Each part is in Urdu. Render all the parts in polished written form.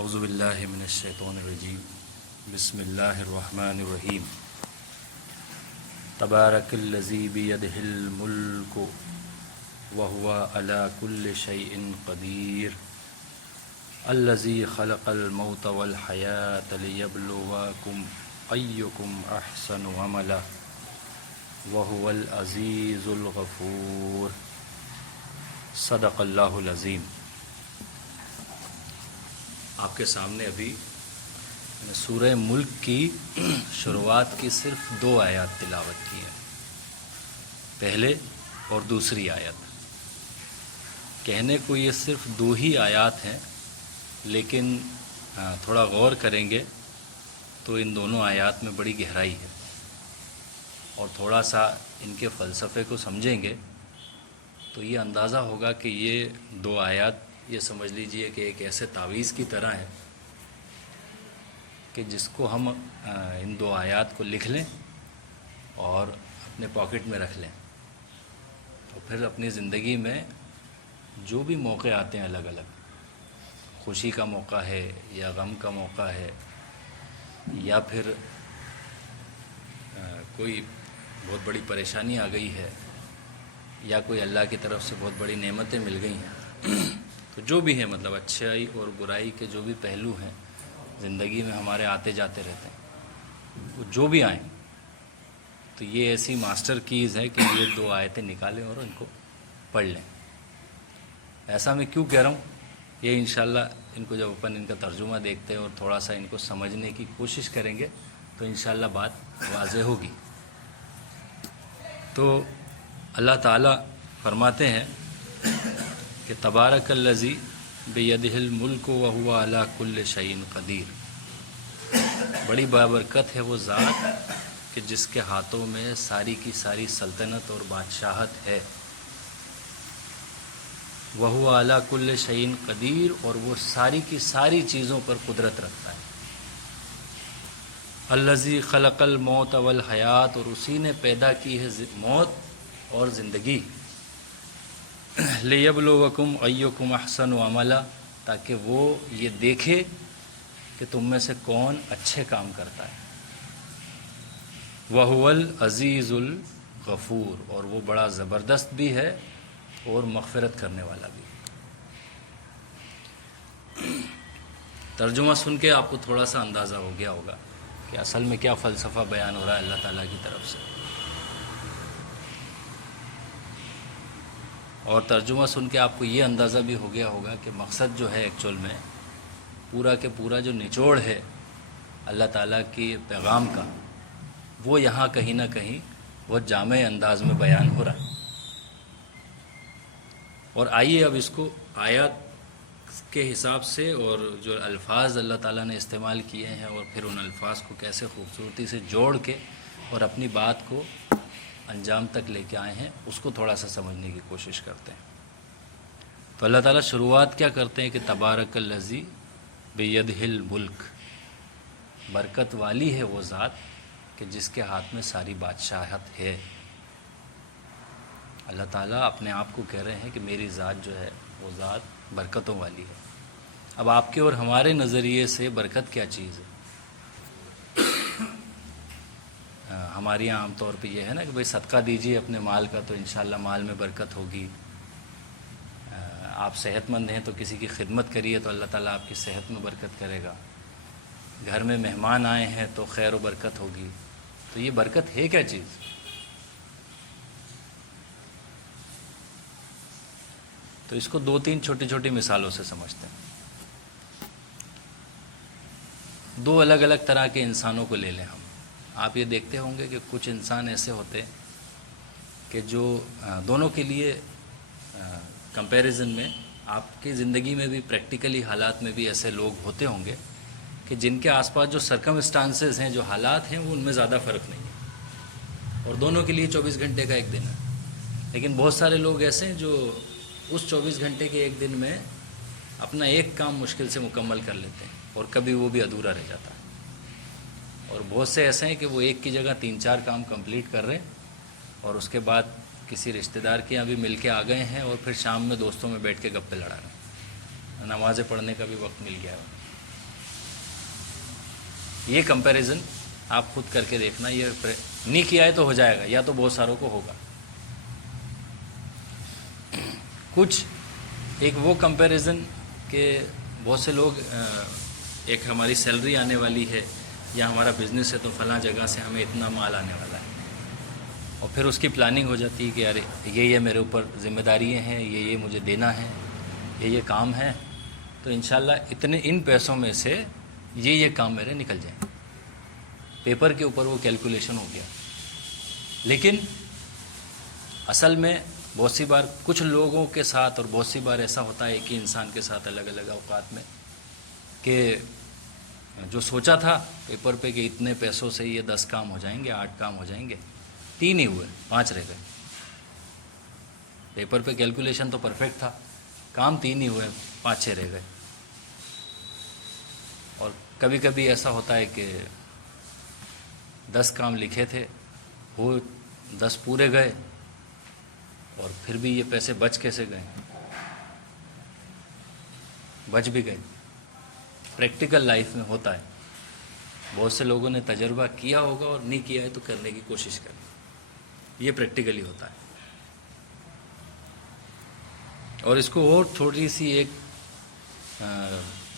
اعوذ باللہ من الشیطان الرجیم بسم اللہ الرحمن الرحیم تبارک الذی بیدہ الملک وہو علی کل شیء قدیر الذی خلق الموت والحیاة لیبلوکم ایکم احسن عملا وہو العزیز الغفور صدق اللہ العظیم۔ آپ کے سامنے ابھی سورہ ملک کی شروعات کی صرف 2 آیات تلاوت کی ہیں، پہلے اور دوسری آیت۔ کہنے کو یہ صرف 2 ہی آیات ہیں، لیکن تھوڑا غور کریں گے تو ان دونوں آیات میں بڑی گہرائی ہے، اور تھوڑا سا ان کے فلسفے کو سمجھیں گے تو یہ اندازہ ہوگا کہ یہ 2 آیات یہ سمجھ لیجئے کہ ایک ایسے تعویذ کی طرح ہے کہ جس کو ہم ان 2 آیات کو لکھ لیں اور اپنے پاکٹ میں رکھ لیں، تو پھر اپنی زندگی میں جو بھی موقع آتے ہیں، الگ الگ خوشی کا موقع ہے یا غم کا موقع ہے، یا پھر کوئی بہت بڑی پریشانی آ گئی ہے، یا کوئی اللہ کی طرف سے بہت بڑی نعمتیں مل گئی ہیں، تو جو بھی ہے مطلب اچھائی اور برائی کے جو بھی پہلو ہیں زندگی میں ہمارے آتے جاتے رہتے ہیں، وہ جو بھی آئیں تو یہ ایسی ماسٹر کیز ہے کہ یہ 2 آیتیں نکالیں اور ان کو پڑھ لیں۔ ایسا میں کیوں کہہ رہا ہوں، یہ انشاءاللہ ان کو جب ان کا ترجمہ دیکھتے ہیں اور تھوڑا سا ان کو سمجھنے کی کوشش کریں گے تو انشاءاللہ بات واضح ہوگی۔ تو اللہ تعالیٰ فرماتے ہیں کہ تبارک الذی بیدہ الملک وہو علی کل شیء قدیر، بڑی بابرکت ہے وہ ذات کہ جس کے ہاتھوں میں ساری کی ساری سلطنت اور بادشاہت ہے، وہو علی کل شیء قدیر، اور وہ ساری کی ساری چیزوں پر قدرت رکھتا ہے۔ الذی خلق الموت والحیات، اور اسی نے پیدا کی ہے موت اور زندگی، لیبلوکم ایکم احسن عملا، تاکہ وہ یہ دیکھے کہ تم میں سے کون اچھے کام کرتا ہے، وہو العزیز الغفور، اور وہ بڑا زبردست بھی ہے اور مغفرت کرنے والا بھی۔ ترجمہ سن کے آپ کو تھوڑا سا اندازہ ہو گیا ہوگا کہ اصل میں کیا فلسفہ بیان ہو رہا ہے اللہ تعالیٰ کی طرف سے، اور ترجمہ سن کے آپ کو یہ اندازہ بھی ہو گیا ہوگا کہ مقصد جو ہے ایکچول میں پورا کے پورا جو نچوڑ ہے اللہ تعالیٰ کی پیغام کا، وہ یہاں کہیں نہ کہیں بہت جامع انداز میں بیان ہو رہا ہے۔ اور آئیے اب اس کو آیات کے حساب سے اور جو الفاظ اللہ تعالیٰ نے استعمال کیے ہیں، اور پھر ان الفاظ کو کیسے خوبصورتی سے جوڑ کے اور اپنی بات کو انجام تک لے کے آئے ہیں، اس کو تھوڑا سا سمجھنے کی کوشش کرتے ہیں۔ تو اللہ تعالیٰ شروعات کیا کرتے ہیں کہ تبارک الذی بیدہ الملک، برکت والی ہے وہ ذات کہ جس کے ہاتھ میں ساری بادشاہت ہے۔ اللہ تعالیٰ اپنے آپ کو کہہ رہے ہیں کہ میری ذات جو ہے وہ ذات برکتوں والی ہے۔ اب آپ کے اور ہمارے نظریے سے برکت کیا چیز ہے؟ ہمارے یہاں عام طور پہ یہ ہے نا کہ بھئی صدقہ دیجیے اپنے مال کا تو انشاءاللہ مال میں برکت ہوگی، آپ صحت مند ہیں تو کسی کی خدمت کریے تو اللہ تعالیٰ آپ کی صحت میں برکت کرے گا، گھر میں مہمان آئے ہیں تو خیر و برکت ہوگی۔ تو یہ برکت ہے کیا چیز؟ تو اس کو 2-3 چھوٹی چھوٹی مثالوں سے سمجھتے ہیں۔ 2 الگ الگ طرح کے انسانوں کو لے لیں ہم۔ آپ یہ دیکھتے ہوں گے کہ کچھ انسان ایسے ہوتے ہیں کہ جو دونوں کے لیے کمپیریزن میں آپ کی زندگی میں بھی پریکٹیکلی حالات میں بھی ایسے لوگ ہوتے ہوں گے کہ جن کے آس پاس جو سرکمسٹانسز ہیں، جو حالات ہیں، وہ ان میں زیادہ فرق نہیں ہے، اور دونوں کے لیے 24 گھنٹے کا ایک دن ہے۔ لیکن بہت سارے لوگ ایسے ہیں جو اس 24 گھنٹے کے ایک دن میں اپنا ایک کام مشکل سے مکمل کر لیتے ہیں، اور کبھی وہ بھی ادھورا رہ جاتا ہے۔ اور بہت سے ایسے ہیں کہ وہ ایک کی جگہ 3-4 کام کمپلیٹ کر رہے ہیں، اور اس کے بعد کسی رشتہ دار کے یہاں بھی مل کے آ گئے ہیں، اور پھر شام میں دوستوں میں بیٹھ کے گپے لڑا رہے ہیں، نمازیں پڑھنے کا بھی وقت مل گیا ہے۔ یہ کمپیریزن آپ خود کر کے دیکھنا، یہ نہیں کیا ہے تو ہو جائے گا، یا تو بہت ساروں کو ہوگا۔ کچھ ایک وہ کمپیریزن کہ بہت سے لوگ ایک ہماری سیلری آنے والی ہے یا ہمارا بزنس ہے تو فلاں جگہ سے ہمیں اتنا مال آنے والا ہے، اور پھر اس کی پلاننگ ہو جاتی ہے کہ یار یہ میرے اوپر ذمہ داریاں ہیں، یہ مجھے دینا ہے، یہ کام ہے، تو انشاءاللہ ان پیسوں میں سے یہ کام میرے نکل جائیں۔ پیپر کے اوپر وہ کیلکولیشن ہو گیا، لیکن اصل میں بہت سی بار کچھ لوگوں کے ساتھ، اور بہت سی بار ایسا ہوتا ہے ایک ہی انسان کے ساتھ الگ الگ اوقات میں، کہ جو سوچا تھا پیپر پہ کہ اتنے پیسوں سے یہ 10 کام ہو جائیں گے، 8 کام ہو جائیں گے، 3 ہی ہوئے، 5 رہ گئے۔ پیپر پہ کیلکولیشن تو پرفیکٹ تھا، کام 3 ہی ہوئے، 5-6 رہ گئے۔ اور کبھی کبھی ایسا ہوتا ہے کہ 10 کام لکھے تھے، وہ 10 پورے گئے، اور پھر بھی یہ پیسے بچ کیسے گئے؟ بچ بھی گئے۔ پریکٹیکل لائف میں ہوتا ہے، بہت سے لوگوں نے تجربہ کیا ہوگا اور نہیں کیا ہے تو کرنے کی کوشش کریں، یہ پریکٹیکلی ہوتا ہے۔ اور اس کو اور تھوڑی سی ایک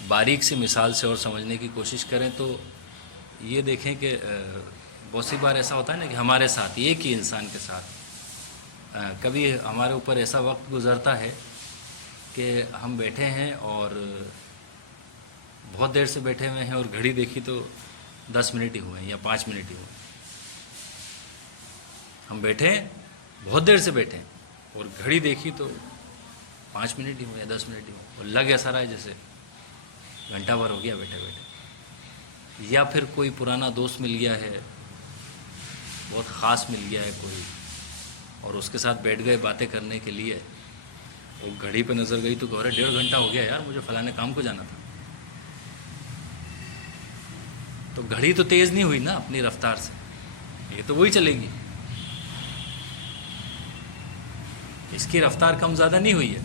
باریک سی مثال سے اور سمجھنے کی کوشش کریں تو یہ دیکھیں کہ بہت سی بار ایسا ہوتا ہے نا کہ ہمارے ساتھ، ایک ہی انسان کے ساتھ کبھی ہمارے اوپر ایسا وقت گزرتا ہے کہ ہم بیٹھے ہیں اور بہت دیر سے بیٹھے ہوئے ہیں، اور گھڑی دیکھی تو 10 منٹ ہی ہوئے ہیں یا 5 منٹ ہی ہوئے ہیں۔ ہم بیٹھے ہیں، بہت دیر سے بیٹھے ہیں، اور گھڑی دیکھی تو 5 منٹ ہی ہوئے یا 10 منٹ ہی ہوئے، اور لگ ایسا رہا ہے جیسے گھنٹہ بھر ہو گیا بیٹھے بیٹھے۔ یا پھر کوئی پرانا دوست مل گیا ہے، بہت خاص مل گیا ہے کوئی، اور اس کے ساتھ بیٹھ گئے باتیں کرنے کے لیے، اور گھڑی پہ نظر گئی تو گورے 1.5 گھنٹہ ہو گیا یار، مجھے فلاں کام کو جانا تھا۔ تو گھڑی تو تیز نہیں ہوئی نا اپنی رفتار سے، یہ تو وہی چلے گی، اس کی رفتار کم زیادہ نہیں ہوئی ہے۔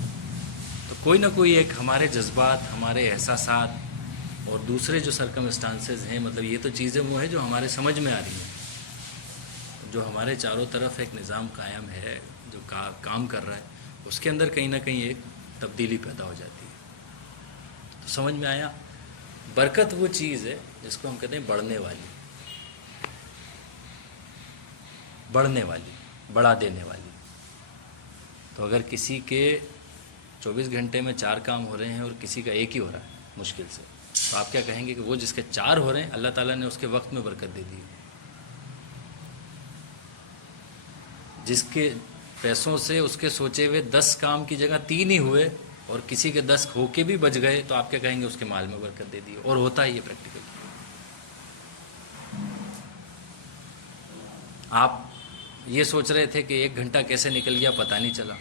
تو کوئی نہ کوئی ایک ہمارے جذبات، ہمارے احساسات اور دوسرے جو سرکمسٹانسز ہیں، مطلب یہ تو چیزیں وہ ہیں جو ہمارے سمجھ میں آ رہی ہیں، جو ہمارے چاروں طرف ایک نظام قائم ہے جو کام کر رہا ہے، اس کے اندر کہیں نہ کہیں ایک تبدیلی پیدا ہو جاتی ہے۔ تو سمجھ میں آیا، برکت وہ چیز ہے جس کو ہم کہتے ہیں بڑھنے والی، بڑھنے والی، بڑھا دینے والی۔ تو اگر کسی کے 24 گھنٹے میں 4 کام ہو رہے ہیں اور کسی کا 1 ہی ہو رہا ہے مشکل سے، تو آپ کیا کہیں گے کہ وہ جس کے 4 ہو رہے ہیں اللہ تعالیٰ نے اس کے وقت میں برکت دے دی، جس کے پیسوں سے اس کے سوچے ہوئے 10 کام کی جگہ 3 ہی ہوئے اور کسی کے 10 ہو کے بھی بچ گئے، تو آپ کیا کہیں گے اس کے مال میں برکت دے دی۔ اور ہوتا ہے یہ پریکٹیکل۔ آپ یہ سوچ رہے تھے کہ 1 گھنٹہ کیسے نکل گیا پتہ نہیں چلا،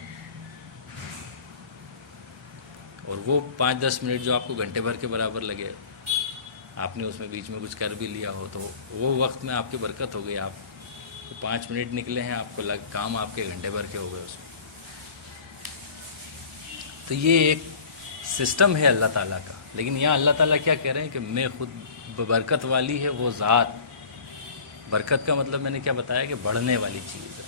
اور وہ 5-10 منٹ جو آپ کو گھنٹے بھر کے برابر لگے، آپ نے اس میں بیچ میں کچھ کر بھی لیا ہو تو وہ وقت میں آپ کی برکت ہو گئی۔ آپ کو 5 منٹ نکلے ہیں، آپ کو کام آپ کے گھنٹے بھر کے ہو گئے اس میں۔ تو یہ ایک سسٹم ہے اللہ تعالیٰ کا، لیکن یہاں اللہ تعالیٰ کیا کہہ رہے ہیں کہ میں خود برکت والی ہے وہ ذات۔ برکت کا مطلب میں نے کیا بتایا کہ بڑھنے والی چیز ہے،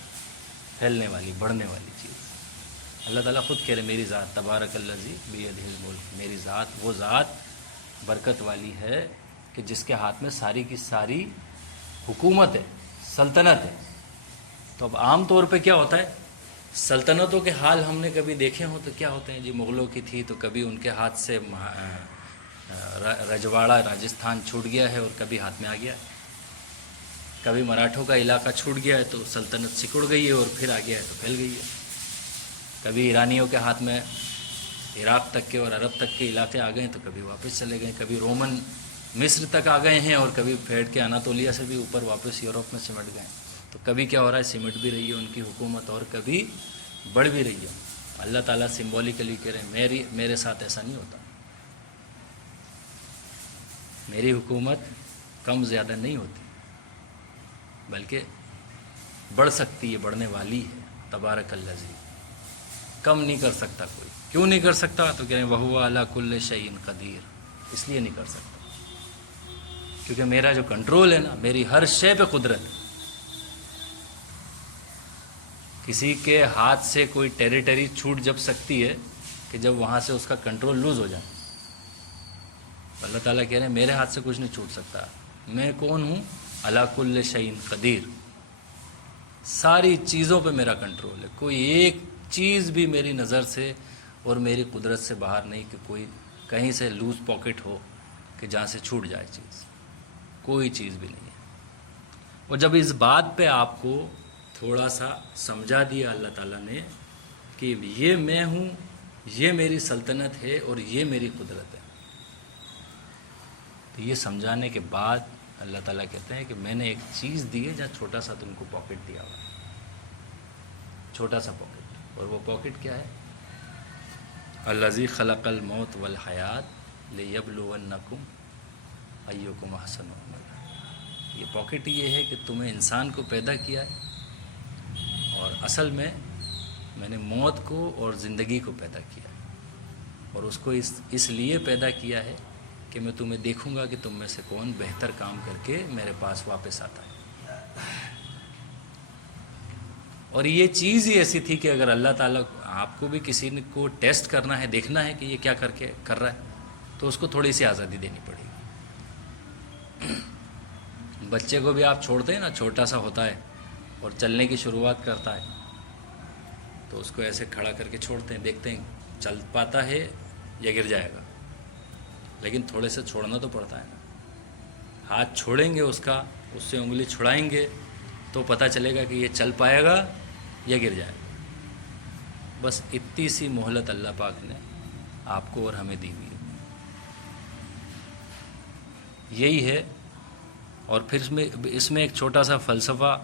پھیلنے والی، بڑھنے والی چیز۔ اللہ تعالیٰ خود کہہ رہے میری ذات تبارک الذی بیدہ الملک، میری ذات وہ ذات برکت والی ہے کہ جس کے ہاتھ میں ساری کی ساری حکومت ہے، سلطنت ہے۔ تو اب عام طور پہ کیا ہوتا ہے، سلطنتوں کے حال ہم نے کبھی دیکھے ہوں تو کیا ہوتے ہیں جی، مغلوں کی تھی تو کبھی ان کے ہاتھ سے رجواڑہ راجستھان چھوٹ گیا ہے اور کبھی ہاتھ میں آ گیا ہے، کبھی مراٹھوں کا علاقہ چھوٹ گیا ہے تو سلطنت سکڑ گئی ہے اور پھر آ گیا ہے تو پھیل گئی ہے، کبھی ایرانیوں کے ہاتھ میں عراق تک کے اور عرب تک کے علاقے آ گئے ہیں تو کبھی واپس چلے گئے، کبھی رومن مصر تک آ گئے ہیں اور کبھی پھیٹ کے اناتولیا سے بھی اوپر واپس یورپ میں سمٹ گئے۔ تو کبھی کیا ہو رہا ہے، سمٹ بھی رہی ہے ان کی حکومت اور کبھی بڑھ بھی رہی ہے۔ اللہ تعالیٰ سمبولیکلی کہہ رہے ہیں میرے ساتھ ایسا نہیں ہوتا، میری حکومت کم زیادہ نہیں ہوتی بلکہ بڑھ سکتی ہے، بڑھنے والی ہے۔ تبارک الذی، کم نہیں کر سکتا کوئی۔ کیوں نہیں کر سکتا؟ تو کہہ رہے ہیں وَهُوَ عَلَى كُلِّ شَيْءٍ قدیر، اس لیے نہیں کر سکتا کیونکہ میرا جو کنٹرول ہے نا، میری ہر شے پہ قدرت ہے. کسی کے ہاتھ سے کوئی ٹیریٹری چھوٹ جب سکتی ہے کہ جب وہاں سے اس کا کنٹرول لوز ہو جائے. اللہ تعالیٰ کہہ رہے ہیں میرے ہاتھ سے کچھ نہیں چھوٹ سکتا. میں کون ہوں؟ علی کل شیء قدیر. ساری چیزوں پہ میرا کنٹرول ہے. کوئی ایک چیز بھی میری نظر سے اور میری قدرت سے باہر نہیں کہ کوئی کہیں سے لوز پاکٹ ہو کہ جہاں سے چھوٹ جائے چیز. کوئی چیز بھی نہیں ہے. اور جب اس بات پہ آپ کو تھوڑا سا سمجھا دیا اللہ تعالیٰ نے کہ یہ میں ہوں، یہ میری سلطنت ہے اور یہ میری قدرت ہے، تو یہ سمجھانے کے بعد اللہ تعالیٰ کہتے ہیں کہ میں نے ایک چیز دی ہے جہاں چھوٹا سا تم کو پاکٹ دیا ہوا ہے. چھوٹا سا پاکٹ. اور وہ پاکٹ کیا ہے؟ الذی خلق الموت والحیات لیبلونکم ایکم احسن عملا. یہ پاکٹ یہ ہے کہ تمہیں انسان کو پیدا کیا ہے، اور اصل میں نے موت کو اور زندگی کو پیدا کیا ہے. اور اس کو اس لیے پیدا کیا ہے کہ میں تمہیں دیکھوں گا کہ تم میں سے کون بہتر کام کر کے میرے پاس واپس آتا ہے. اور یہ چیز ہی ایسی تھی کہ اگر اللہ تعالیٰ آپ کو بھی کسی کو ٹیسٹ کرنا ہے، دیکھنا ہے کہ یہ کیا کر رہا ہے، تو اس کو تھوڑی سی آزادی دینی پڑے گی. بچے کو بھی آپ چھوڑتے ہیں نا، چھوٹا سا ہوتا ہے اور چلنے کی شروعات کرتا ہے، تو اس کو ایسے کھڑا کر کے چھوڑتے ہیں، دیکھتے ہیں چل پاتا ہے یا گر جائے گا. لیکن تھوڑے سے چھوڑنا تو پڑتا ہے نا. ہاتھ چھوڑیں گے اس کا، اس سے انگلی چھڑائیں گے تو پتہ چلے گا کہ یہ چل پائے گا یا گر جائے گا. بس اتنی سی مہلت اللہ پاک نے آپ کو اور ہمیں دی ہوئی ہے. یہی ہے. اور پھر اس میں ایک چھوٹا سا فلسفہ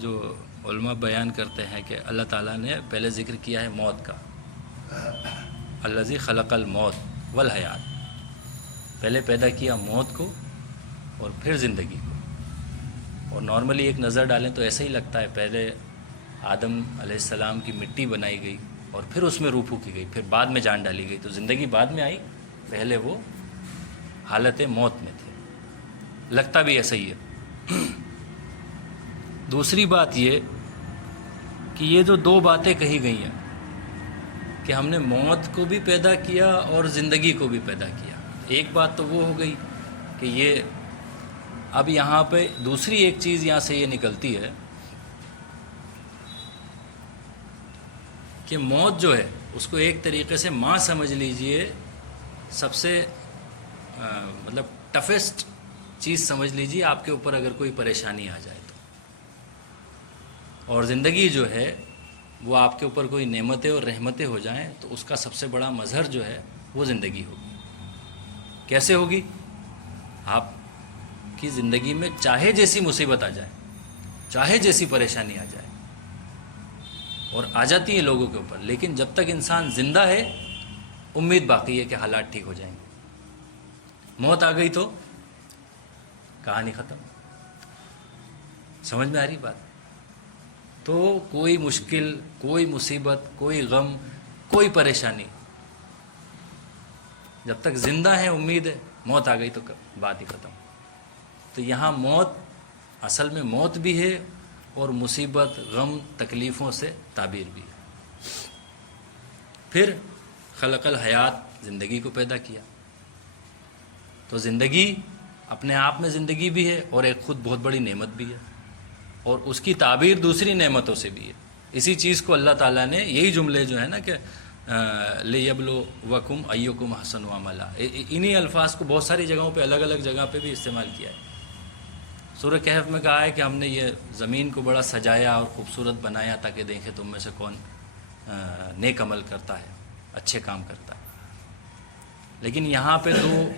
جو علماء بیان کرتے ہیں کہ اللہ تعالیٰ نے پہلے ذکر کیا ہے موت کا. الذی خلق الموت والحیات. پہلے پیدا کیا موت کو اور پھر زندگی کو. اور نارملی ایک نظر ڈالیں تو ایسا ہی لگتا ہے، پہلے آدم علیہ السلام کی مٹی بنائی گئی اور پھر اس میں روح پھونکی گئی، پھر بعد میں جان ڈالی گئی. تو زندگی بعد میں آئی، پہلے وہ حالت موت میں تھے. لگتا بھی ایسا ہی ہے. دوسری بات یہ کہ یہ جو دو باتیں کہی گئی ہیں کہ ہم نے موت کو بھی پیدا کیا اور زندگی کو بھی پیدا کیا، ایک بات تو وہ ہو گئی کہ یہ اب یہاں پہ دوسری ایک چیز یہاں سے یہ نکلتی ہے کہ موت جو ہے اس کو ایک طریقے سے ماں سمجھ لیجئے، سب سے مطلب ٹفسٹ چیز سمجھ لیجئے آپ کے اوپر اگر کوئی پریشانی آ جائے تو. اور زندگی جو ہے وہ آپ کے اوپر کوئی نعمتیں اور رحمتیں ہو جائیں تو اس کا سب سے بڑا مظہر جو ہے وہ زندگی ہوگی. کیسے ہوگی؟ آپ کی زندگی میں چاہے جیسی مصیبت آ جائے، چاہے جیسی پریشانی آ جائے، اور آ جاتی ہیں لوگوں کے اوپر، لیکن جب تک انسان زندہ ہے امید باقی ہے کہ حالات ٹھیک ہو جائیں گے. موت آ گئی تو کہانی ختم. سمجھ میں آ رہی بات؟ تو کوئی مشکل، کوئی مصیبت، کوئی غم، کوئی پریشانی، جب تک زندہ ہے امید ہے، موت آ گئی تو بات ہی ختم. تو یہاں موت اصل میں موت بھی ہے اور مصیبت، غم، تکلیفوں سے تعبیر بھی ہے. پھر خلق الحیات، زندگی کو پیدا کیا. تو زندگی اپنے آپ میں زندگی بھی ہے اور ایک خود بہت بڑی نعمت بھی ہے، اور اس کی تعبیر دوسری نعمتوں سے بھی ہے. اسی چیز کو اللہ تعالیٰ نے یہی جملے جو ہے نا کہ لیبلوکم ایکم احسن عملا، انہی الفاظ کو بہت ساری جگہوں پہ الگ الگ جگہ پہ بھی استعمال کیا ہے. سورہ کہف میں کہا ہے کہ ہم نے یہ زمین کو بڑا سجایا اور خوبصورت بنایا تاکہ دیکھیں تم میں سے کون نیک عمل کرتا ہے، اچھے کام کرتا ہے. لیکن یہاں پہ دو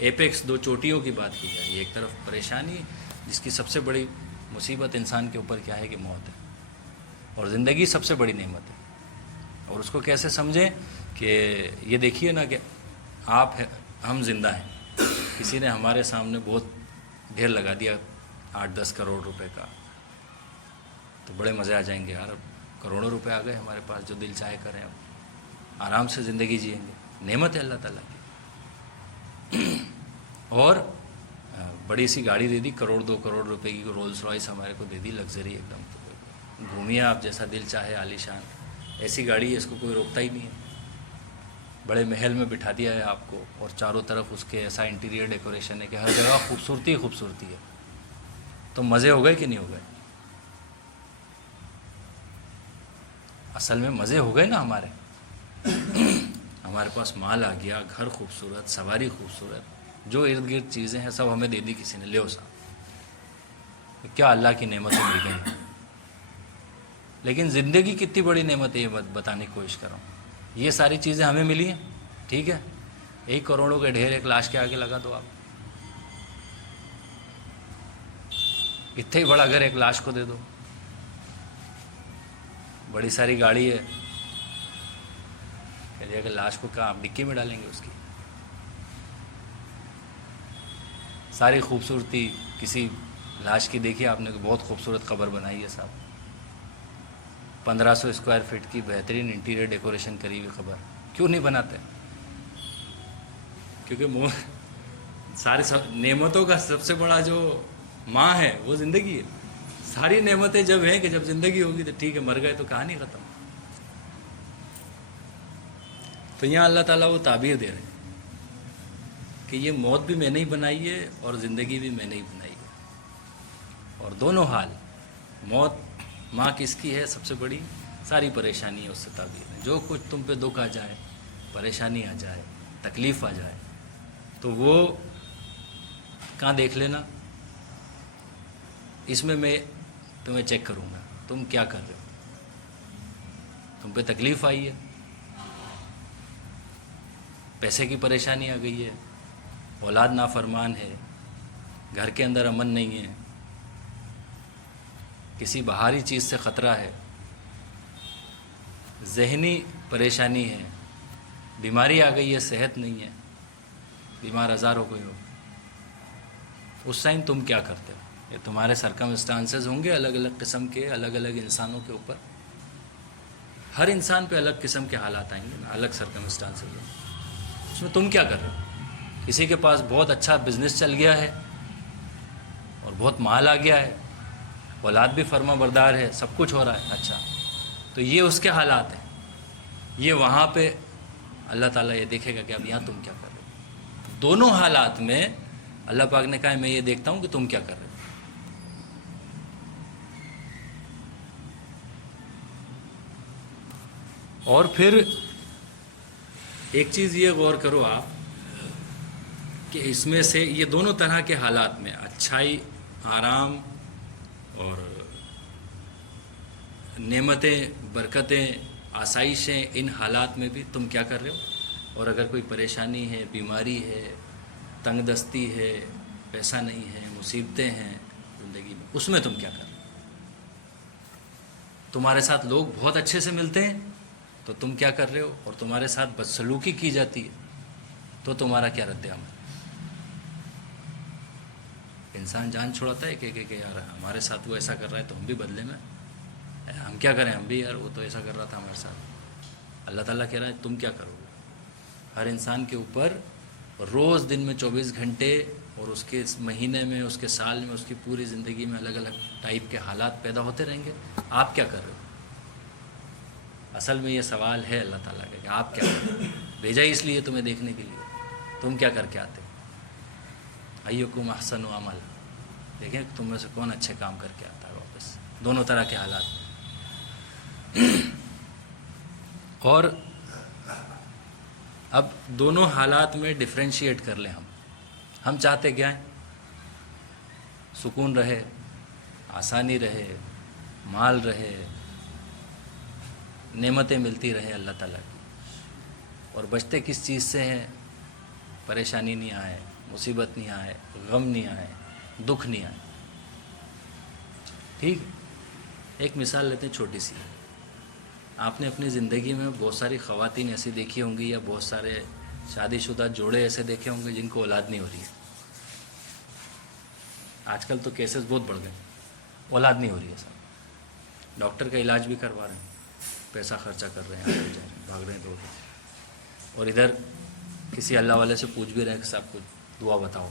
ایپیکس، دو چوٹیوں کی بات کی جائے. ایک طرف پریشانی جس کی سب سے بڑی مصیبت انسان کے اوپر کیا ہے کہ موت ہے، اور زندگی سب سے بڑی نعمت ہے. اور اس کو کیسے سمجھیں کہ یہ دیکھیے نا کہ ہم زندہ ہیں، کسی نے ہمارے سامنے بہت ڈھیر لگا دیا 8-10 کروڑ روپے کا، تو بڑے مزے آ جائیں گے، یار کروڑوں روپے آ گئے ہمارے پاس، جو دل چاہے کریں، اب آرام سے زندگی جئیں گے. نعمت ہے اللہ تعالیٰ کی. اور بڑی سی گاڑی دے دی، 1-2 کروڑ روپے کی رولز رائس ہمارے کو دے دی، لگژری ایک دم، گھومیے آپ جیسا دل چاہے عالی شان، ایسی گاڑی ہے، اس کو کوئی روکتا ہی نہیں ہے، بڑے محل میں بٹھا دیا ہے آپ کو، اور چاروں طرف اس کے ایسا انٹیریئر ڈیکوریشن ہے کہ ہر جگہ خوبصورتی ہی خوبصورتی ہے. تو مزے ہو گئے کہ نہیں ہو گئے؟ اصل میں مزے ہو گئے نا ہمارے. ہمارے پاس مال آ گیا، گھر خوبصورت، سواری خوبصورت، جو ارد گرد چیزیں ہیں سب ہمیں دے دی کسی نے، لے صاحب. کیا اللہ کی نعمتیں مل گئی. لیکن زندگی کتنی بڑی نعمت ہے یہ بتانے کی کوشش کر رہا ہوں. یہ ساری چیزیں ہمیں ملی ہیں، ٹھیک ہے، 1 کروڑوں کے ڈھیر ایک لاش کے آگے لگا دو آپ. اتنے ہی بڑا گھر ایک لاش کو دے دو، بڑی ساری گاڑی ہے، کہہ کہ لاش کو کہاں آپ ڈکی میں ڈالیں گے اس کی. ساری خوبصورتی کسی لاش کی دیکھی آپ نے، بہت خوبصورت قبر بنائی ہے صاحب، 1500 اسکوائر فٹ کی بہترین انٹیریئر ڈیکوریشن کری ہوئی قبر. کیوں نہیں بناتے؟ کیونکہ سارے نعمتوں کا سب سے بڑا جو ماں ہے وہ زندگی ہے. ساری نعمتیں جب ہیں کہ جب زندگی ہوگی تو ٹھیک ہے، مر گئے تو کہانی ختم. تو یہاں اللہ تعالیٰ وہ تعبیر دے رہے ہیں کہ یہ موت بھی میں نے ہی بنائی ہے اور زندگی بھی میں نے ہی بنائی ہے، اور دونوں حال، موت ماں کس کی ہے سب سے بڑی، ساری پریشانی ہے اس سے تعبیر ہے. جو کچھ تم پہ دکھ آ جائے، پریشانی آ جائے، تکلیف آ جائے، تو وہ کہاں دیکھ لینا، اس میں تمہیں چیک کروں گا تم کیا کر رہے ہو. تم پہ تکلیف آئی ہے، پیسے کی پریشانی آ گئی ہے، اولاد نافرمان ہے، گھر کے اندر امن نہیں ہے، کسی باہری چیز سے خطرہ ہے، ذہنی پریشانی ہے، بیماری آ گئی ہے، صحت نہیں ہے، بیمار آزار ہو گئے ہو. اس ٹائم تم کیا کرتے ہو؟ یہ تمہارے سرکمسٹانسز ہوں گے الگ الگ قسم کے، الگ الگ انسانوں کے اوپر. ہر انسان پہ الگ قسم کے حالات آئیں گے نا، الگ سرکمسٹانسز ہوں گے. اس میں تم کیا کر رہے ہو؟ کسی کے پاس بہت اچھا بزنس چل گیا ہے اور بہت مال آ گیا ہے، اولاد بھی فرما بردار ہے، سب کچھ ہو رہا ہے، اچھا، تو یہ اس کے حالات ہیں. یہ وہاں پہ اللہ تعالیٰ یہ دیکھے گا کہ اب یہاں تم کیا کر رہے ہو. دونوں حالات میں اللہ پاک نے کہا میں یہ دیکھتا ہوں کہ تم کیا کر رہے ہو. اور پھر ایک چیز یہ غور کرو آپ کہ اس میں سے یہ دونوں طرح کے حالات میں، اچھائی، آرام اور نعمتیں، برکتیں، آسائشیں، ان حالات میں بھی تم کیا کر رہے ہو. اور اگر کوئی پریشانی ہے، بیماری ہے، تنگ دستی ہے، پیسہ نہیں ہے، مصیبتیں ہیں زندگی میں، اس میں تم کیا کر رہے ہو. تمہارے ساتھ لوگ بہت اچھے سے ملتے ہیں تو تم کیا کر رہے ہو، اور تمہارے ساتھ بدسلوکی کی جاتی ہے تو تمہارا کیا رد عمل. انسان جان چھوڑاتا ہے کہ یار ہمارے ساتھ وہ ایسا کر رہا ہے تو ہم بھی بدلے میں، ہم کیا کریں، ہم بھی، یار وہ تو ایسا کر رہا تھا ہمارے ساتھ. اللہ تعالیٰ کہہ رہا ہے تم کیا کرو گے. ہر انسان کے اوپر روز دن میں 24 گھنٹے اور اس کے مہینے میں، اس کے سال میں، اس کی پوری زندگی میں الگ الگ ٹائپ کے حالات پیدا ہوتے رہیں گے. آپ کیا کر رہے ہو؟ اصل میں یہ سوال ہے اللہ تعالیٰ کا کہ آپ کیا کر رہے ہو. بھیجا اس لیے تمہیں دیکھنے کے لیے، تم کیا کر کے آتے. ایکم احسن عمل، دیکھیں تم میں سے کون اچھے کام کر کے آتا ہے واپس. دونوں طرح کے حالات. اور اب دونوں حالات میں ڈفرینشیٹ کر لیں ہم چاہتے کیا ہیں؟ سکون رہے، آسانی رہے، مال رہے، نعمتیں ملتی رہے اللہ تعالیٰ کی. اور بچتے کس چیز سے ہیں؟ پریشانی نہیں آئے، مصیبت نہیں آئے، غم نہیں آئے، دکھ نہیں آئے. ٹھیک. ایک مثال لیتے ہیں چھوٹی سی. آپ نے اپنی زندگی میں بہت ساری خواتین ایسی دیکھی ہوں گی، یا بہت سارے شادی شدہ جوڑے ایسے دیکھے ہوں گے جن کو اولاد نہیں ہو رہی ہے. آج کل تو کیسز بہت بڑھ گئے، اولاد نہیں ہو رہی ہے سب. ڈاکٹر کا علاج بھی کروا رہے ہیں، پیسہ خرچہ کر رہے ہیں، بھاگ رہے ہیں دوڑ رہے ہیں، اور ادھر کسی اللہ والے سے پوچھ بھی رہے ہیں کہ صاحب کچھ دعا بتاؤ.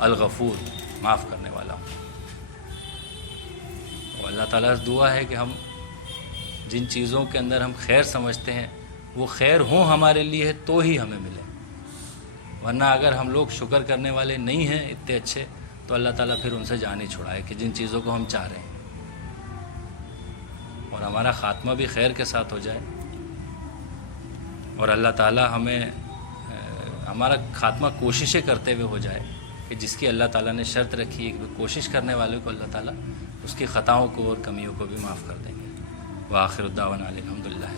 الغفور، معاف کرنے والا ہوں۔ اور اللہ تعالیٰ سے دعا ہے کہ ہم جن چیزوں کے اندر ہم خیر سمجھتے ہیں وہ خیر ہوں ہمارے لیے تو ہی ہمیں ملے، ورنہ اگر ہم لوگ شکر کرنے والے نہیں ہیں اتنے اچھے تو اللہ تعالیٰ پھر ان سے جان ہی چھڑائے کہ جن چیزوں کو ہم چاہ رہے ہیں، اور ہمارا خاتمہ بھی خیر کے ساتھ ہو جائے، اور اللہ تعالیٰ ہمیں ہمارا خاتمہ کوششیں کرتے ہوئے ہو جائے کہ جس کی اللہ تعالیٰ نے شرط رکھی ہے کہ کوشش کرنے والے کو اللہ تعالیٰ اس کی خطاؤں کو اور کمیوں کو بھی معاف کر دیں گے۔ وآخر الدعوانا الحمدللہ۔